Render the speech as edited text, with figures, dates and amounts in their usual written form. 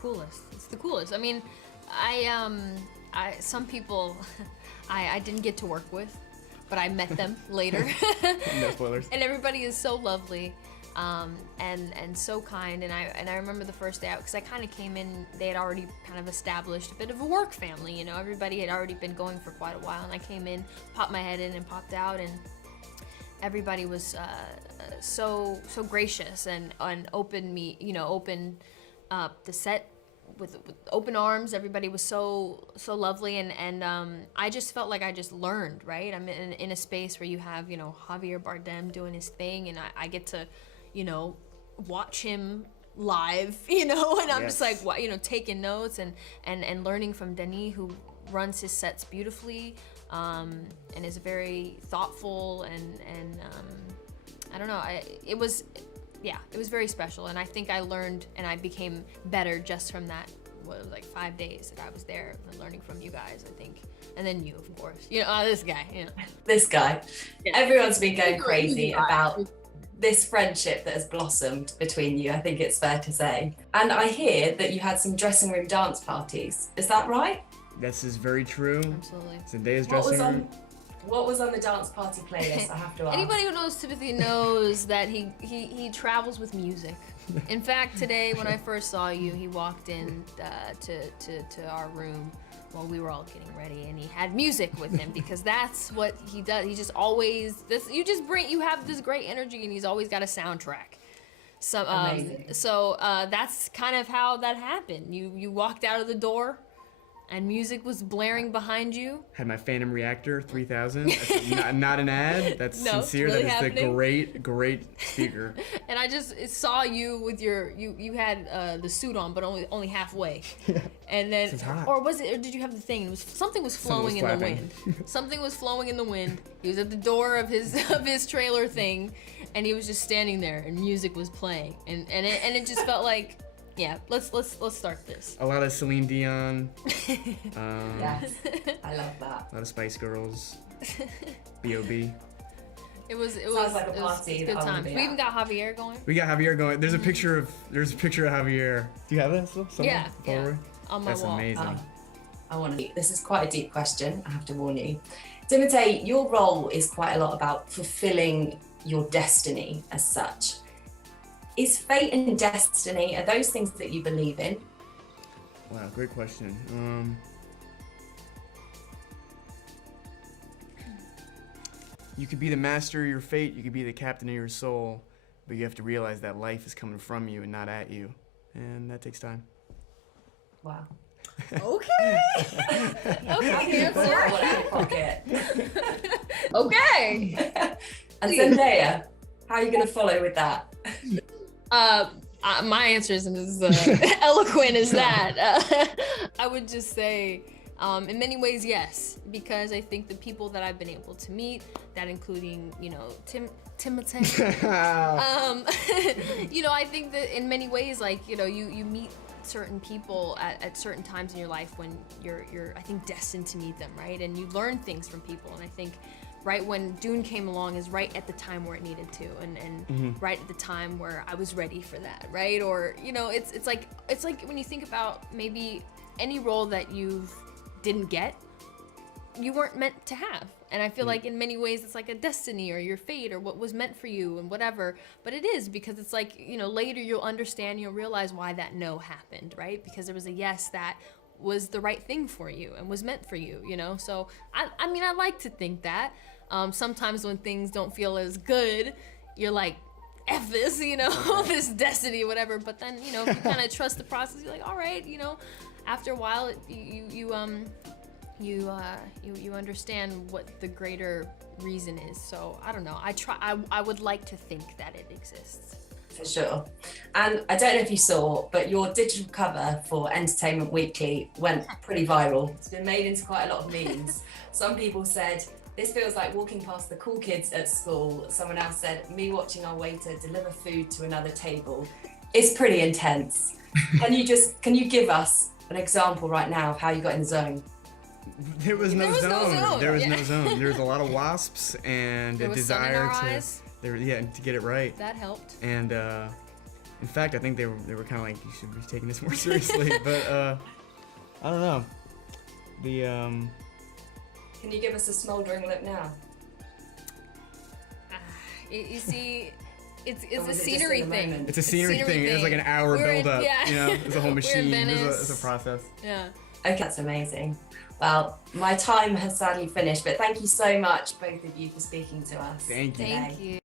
coolest. It's the coolest. I mean, some people I didn't get to work with, but I met them later. No spoilers. And everybody is so lovely, and so kind. And I remember the first day out, because I kind of came in, they had already kind of established a bit of a work family. You know, everybody had already been going for quite a while, and I came in, popped my head in, and popped out, and everybody was so gracious and opened the set with open arms. Everybody was so lovely, and I just felt like I just learned, right? I'm in a space where you have, you know, Javier Bardem doing his thing, and I get to, you know, watch him live, you know, and I'm just like, you know, taking notes and learning from Denis, who runs his sets beautifully, and is very thoughtful, and I don't know, it was very special, and I think I learned and I became better just from that, what was like 5 days that I was there, learning from you guys, I think. And then you, of course. You know, this guy, you know. This guy. Yeah. Everyone's been going crazy about this friendship that has blossomed between you, I think it's fair to say. And I hear that you had some dressing room dance parties. Is that right? This is very true. Absolutely. Zendaya's dressing room. What was on the dance party playlist? I have to ask. Anybody who knows Timothy knows that he travels with music. In fact, today when I first saw you, he walked in to our room while we were all getting ready, and he had music with him, because that's what he does. He just always you have this great energy, and he's always got a soundtrack. So that's kind of how that happened. You walked out of the door, and music was blaring behind you. Had my Phantom Reactor 3000. That's not an ad. That's No, sincere. it's really that is happening. the great speaker. And I just saw you with you had the suit on, but only halfway. And then, It's hot. or did you have the thing? Something was flowing in the wind. Something was flowing in the wind. He was at the door of his trailer thing, and he was just standing there, and music was playing, and it just felt like, yeah, let's start this. A lot of Celine Dion. Yes, I love that. A lot of Spice Girls. B.O.B. It was Sounds like a party good that I wanna times. be We at. even got Javier going. We got Javier going. There's a picture of Javier. Do you have that still? Yeah, on my That's wall. amazing. I want to. This is quite a deep question, I have to warn you. Timotei, your role is quite a lot about fulfilling your destiny as such. Is fate and destiny, are those things that you believe in? Wow, great question. You could be the master of your fate, you could be the captain of your soul, but you have to realize that life is coming from you and not at you, and that takes time. Wow. Okay. Okay, Pull that one out of your pocket. Okay. And Zendaya, how are you going to follow with that? My answer isn't as eloquent as that. I would just say, in many ways, yes, because I think the people that I've been able to meet, that including, you know, Timothée, you know, I think that in many ways, like, you know, you meet certain people at certain times in your life when you're I think destined to meet them, right? And you learn things from people, and I think right when Dune came along is right at the time where it needed to, and right at the time where I was ready for that, right? Or, you know, it's like when you think about maybe any role that you didn't get, you weren't meant to have. And I feel like in many ways it's like a destiny or your fate or what was meant for you and whatever. But it is, because it's like, you know, later you'll understand, you'll realize why that no happened, right? Because there was a yes that was the right thing for you and was meant for you, you know? So, I mean, I like to think that. Sometimes when things don't feel as good, you're like, F this, you know, this destiny, whatever. But then, you know, if you kind of trust the process, you're like, all right, you know, after a while, you understand what the greater reason is. So I don't know. I would like to think that it exists. For sure. And I don't know if you saw, but your digital cover for Entertainment Weekly went pretty viral. It's been made into quite a lot of memes. Some people said, this feels like walking past the cool kids at school. Someone else said, me watching our waiter deliver food to another table. It's pretty intense. Can you give us an example right now of how you got in the zone? There was no zone. There was Yeah. no zone. There was a lot of wasps and There a was sun in desire our to eyes. to get it right. That helped. And In fact, I think they were kind of like, you should be taking this more seriously. But I don't know. The Can you give us a smouldering look now? You see, it's Or a was it just scenery in the thing. moment? It's a scenery thing. It's like an hour We're in- build up. yeah. You know, it's a whole We're in machine. Venice. It's a process. Yeah. Okay, that's amazing. Well, my time has sadly finished, but thank you so much, both of you, for speaking to us. Thank you. today. Thank you.